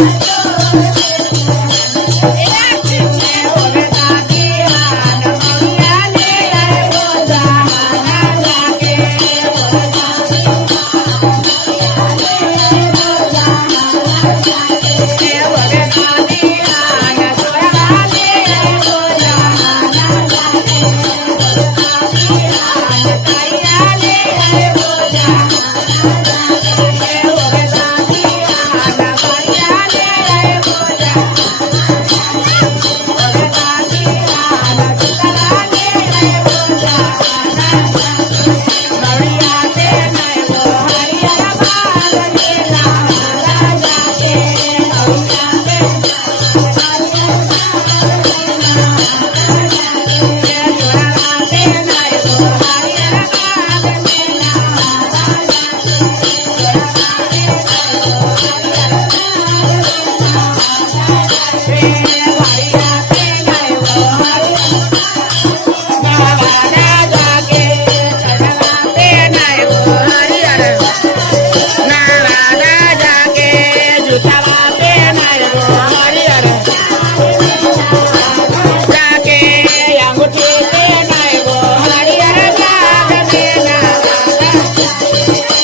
Thank you. yeah.